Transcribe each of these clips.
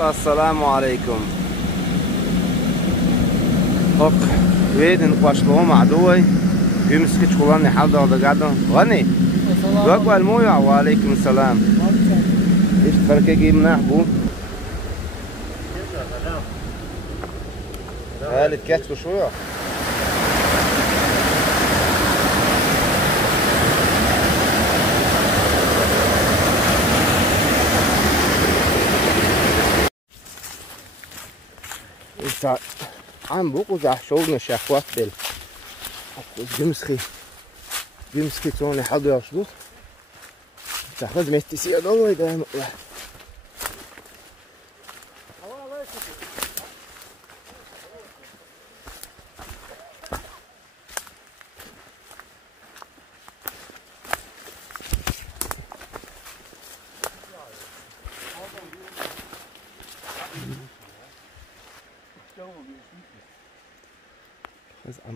السلام عليكم. Bak, وين başlığı معدوي يمسك شغلاني حد هذا قاعدون غني وقوا المويه وعليكم السلام. ايش فرق يجي مناح بو هالت كاتب شويه عم بوقع شغلنا شاخوات دل جمسكي توني حد يشلوط تاخذ متسي الله دائما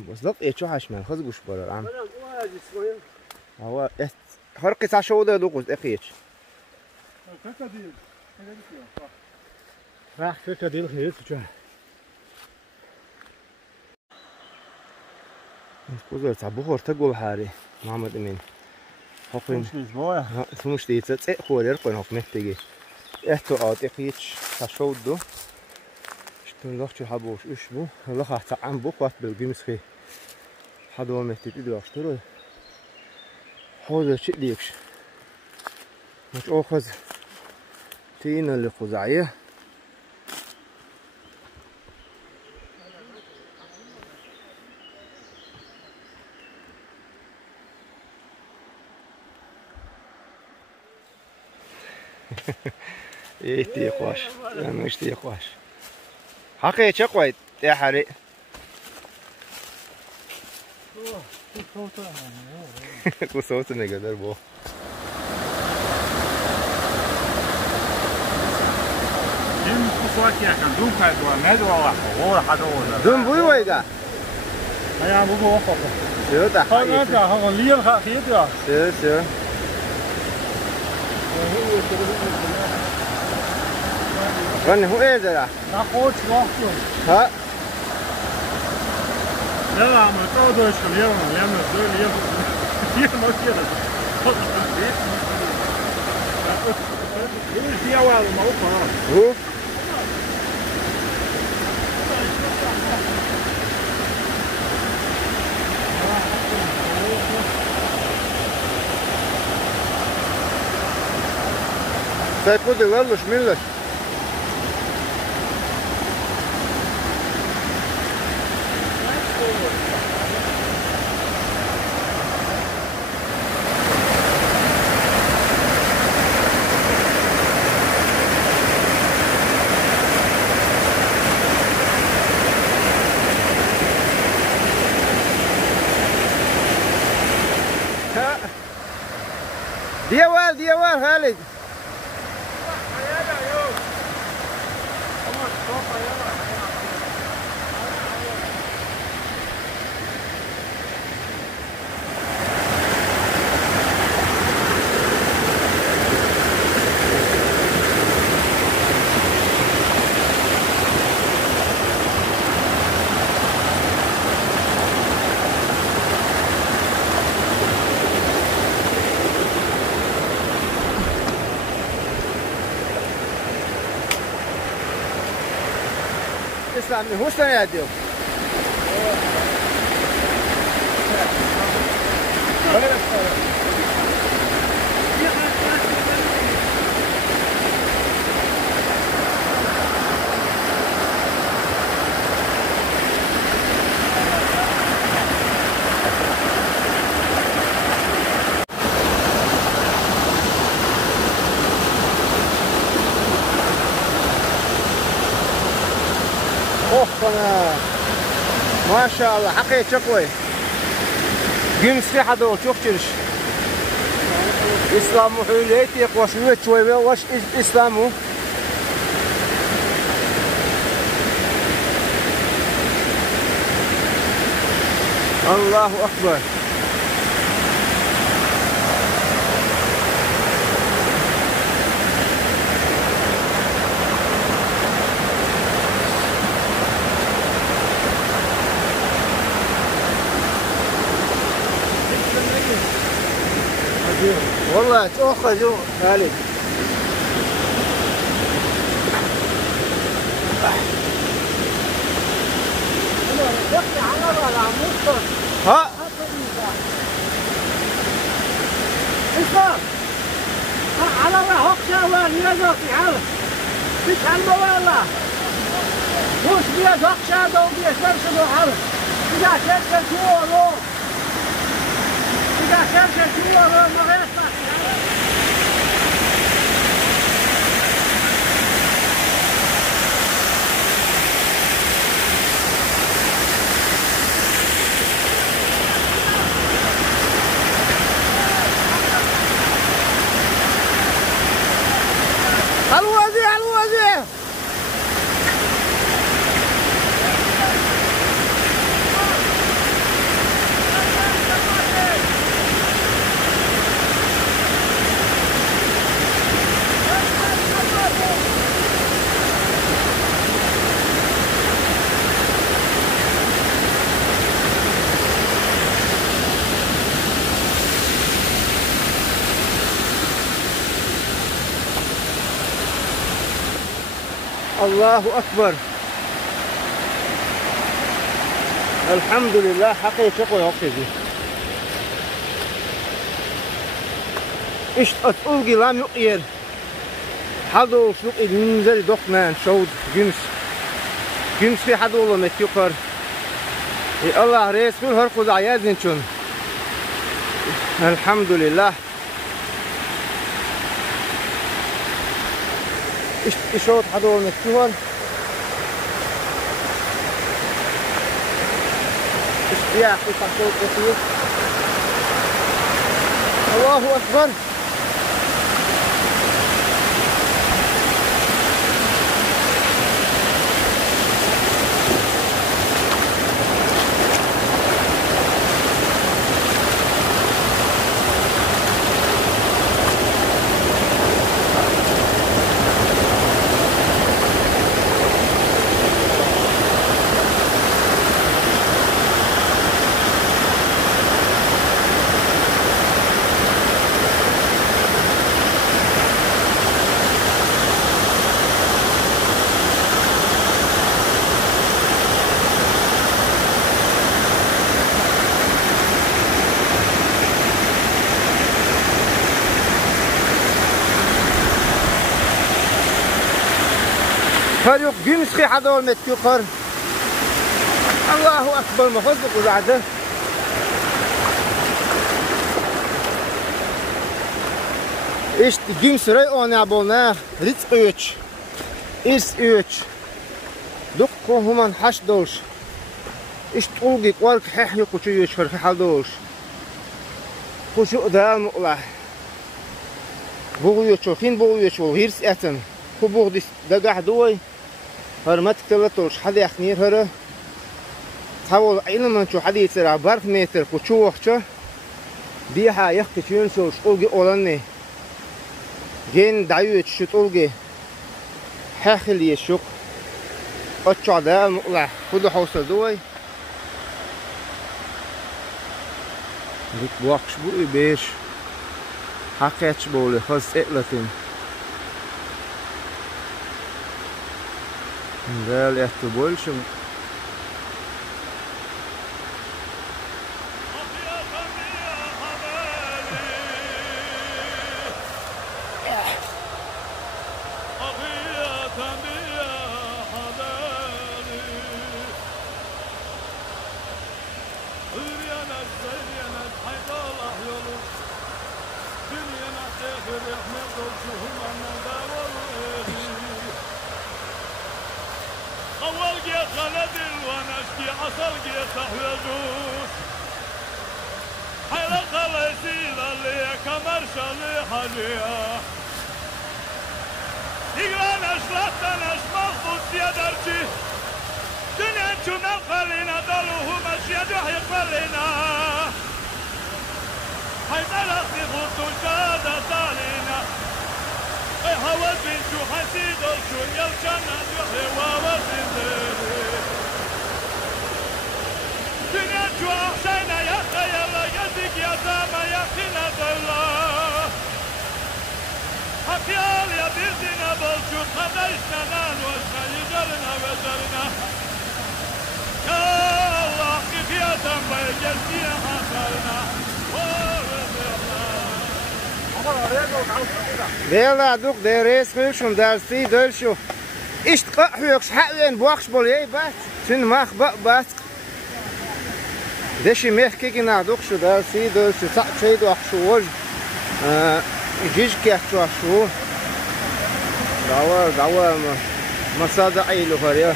بالضبط ايه شو حشمل خذ بوش برا عم هو خرقي تاع شو ده دوقز اخيش راح كركديل خير شو كوزر تاع بخور تقول حالي محمد امين حقين مش دي تاع خور يرقن حق متجي احتو اخيش تاع شو ده اشتون لخش حبوش ايش بو لخ تاع عم بوقات بالجمسخي حدو متي تدي اشتري هذا شيء ديكش مش اخذ تينا اللي خزعيه ايه تيقواش مش تيقواش حقي شقويت يا حري صوت نقدر بو این کوچکی کن دون کرد و نداره و حدا دون بوی ویگا میام بگو خب شو ده ها نه ها لیل خیلی داره شو غني هو ايه زرع نخوش واختو ها لا ما تقعدوش اليوم اليوم ما كده في اول موقع هو سيكون يغلش ملش ديوال خالد اسلامي هو شلون يعديو؟ ما شاء الله حقيقي شكوي جيمس في حدا وشوف ترش اسلامو حوليتي يقوى شوي واش اسلامو الله اكبر والله تأخذوا خالد. ها على روحك شاوان يزوقي على مش عنده والله وش بيزوق شادو بيشرشدو على إذا شرشد شوالو إذا شرشد شوالو مغيصة الله أكبر. الحمد لله حقيقة ويوقفي إيش أتقولي لام يقير حدو سوق المنزل دقمان شود جمس في حدو الله متيقر الله رسول هرقود عيازن شون الحمد لله. إيشوت حدو متيقر يا أخي تحصل كثير. الله أكبر. هل يمسخي حدا المتيقر. الله أكبر مخزق وزعده. İşte gümsürey oynayabona ritz üç. İs üç. Duk kohuman haş dolş. İşte ulgi kvark heh yokuçu üç kırkı hal dolş. Kuşu udal muğla. Buğu üç olkin buğu üç ol hirs etin. Bu buğu dagah doy. هرمت كلتوش حد يخنير هره حاول علما شو حد يصير عبارك متر كشو وحشة بيها يحكي شون شوش أوجي أولاني جين دعيوت شو أوجي حاخل يشوك أتشع ده مقلع كله حوصل دوي ديك بوقش بوي بيش حقيتش بولي خاص إقلتين Да, легко больше. أول جي خلد ونشكي أصل جي تحوزوس حيلا خلصيل اللي كمرشل حاليا يقران أشلطن أشمخص يدرجي دنيا شنا خلينا دلوه مشي دحي خلينا حيث الأخي خطو شادة سالينا هوس بنشو حسيد الشو يلشنا دحي ووزن دنيا شو أحسينا يا خيال يدك يا سما يا خنا دلا بلشو خدشتنا وشيدرنا وزرنا يا الله كفية بيجرتي حصرنا Dela duk der is schon der sie dölschu. Ist höchst hatten box bolei bat. Sin mach bat. Deshi mech gegen duk scho der sie dölschu sachet doch scho. Již kehtu scho. Dawa masada ailu hariya.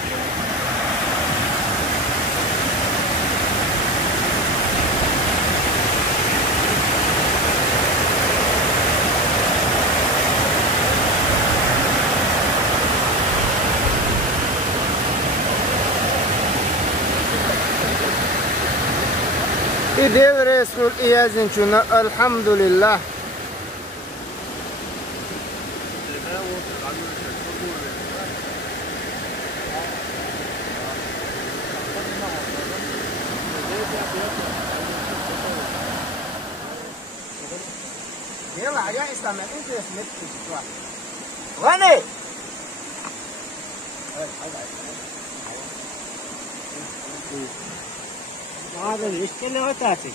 İdev Resul iyazin çuna elhamdülillah. يلا يا اسلام انت اسمك شو غني هذا الاشكال اللي وتاتي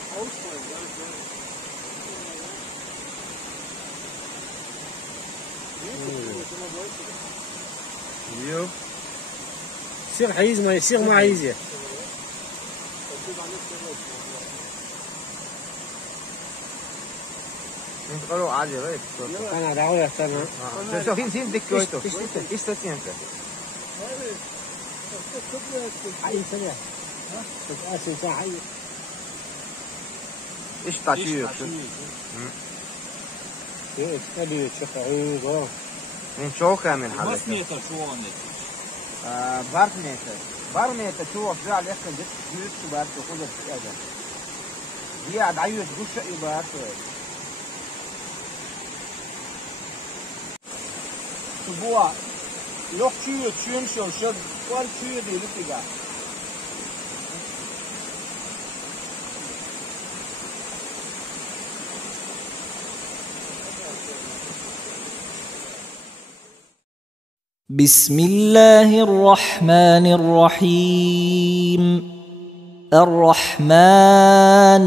يصير حيز ما يصير ما عايزه قالوا عادي غير انا دعوه تمام شوفين سين ديك كويتو ايش تسين حي سريع اساسا ساعه ايش تعطيه ايه تبي تشوفه من شوكه من حالك بس متر شو بار متر شو افزع على يخن جيت شو بار تاخذ هذا دي قاعد عايز غش يبقى Boa, loch tjuur tjuun schon schon, kwal tjuur die lukiga. بسم الله الرحمن الرحيم. الرحمن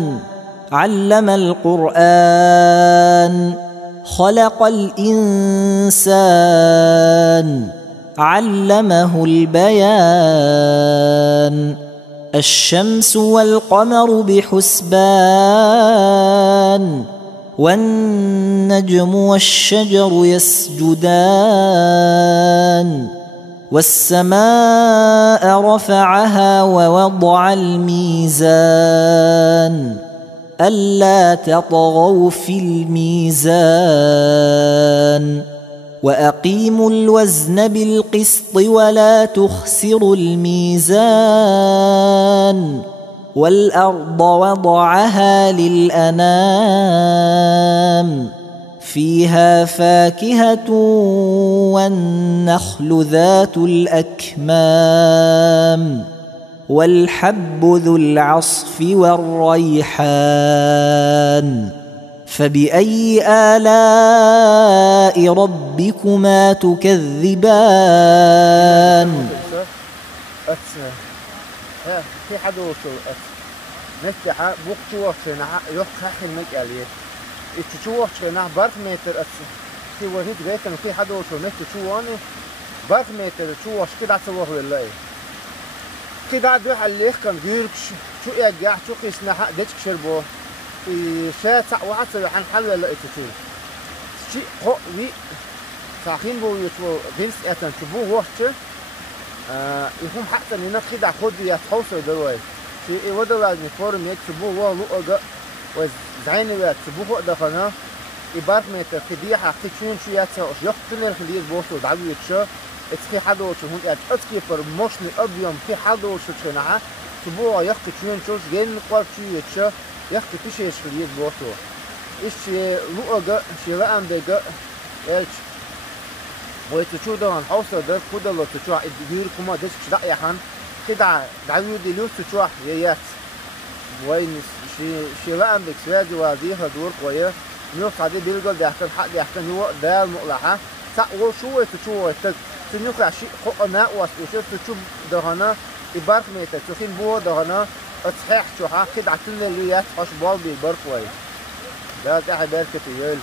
علم القرآن خلق الإنسان علمه البيان الشمس والقمر بحسبان والنجم والشجر يسجدان والسماء رفعها ووضع الميزان ألا تطغوا في الميزان وأقيموا الوزن بالقسط ولا تخسروا الميزان والأرض وضعها للأنام فيها فاكهة والنخل ذات الأكمام والحب ذو العصف والريحان فبأي آلاء ربكما تكذبان في حد وصل نفتح بوقت وقتنا يخخ المجالية تشوف وقتنا برق متر في وجود غير كان في حد وصل نفتح شو أنا برق متر شو وش كده سواه ولا كده عدو حليه كان جيركش شو يرجع شو قيسنا حق دتش شربو في شاتع واحد عن حل ولا تشوف شيء قوي ساخين بو يتو بنس أتن تبوه وقت يكون حتى إنك كده خد يتحوصل دلوقتي شيء وده لازم يفورم يكتبوه هو لقى وزعيني يكتبوه ده خنا يبارك ما يتخديه حقيقي شو يتسوي يختن الخليج بوسط دعوي يتشا اتخي حدا وشو هون اتخي برموشن أبيض في حدا وشو شناعة تبوه يختي شون شوش جين قال شو يتشا يختي فيش الخليج بوسط إيش لقى شيء رقم ده إيش ويتشو ده عن حوصل ده كده لو تشوح الدير كمان ده شدق يا حن كده دعوي دي لو تشوح يات وين شيء رقم بكسرادي واديها دور قوية نوف عادي بيلقى ده يحتاج حق يحتاج هو ده المقلعة سأو شو تنيوك عشي خقنا وشوف تشوف دهنا يبارك ميتا تشوفين بو دهنا اتصحيح شو حاكد عتلنا اللي يتحش بالبي بركوي ده تحت بركة يل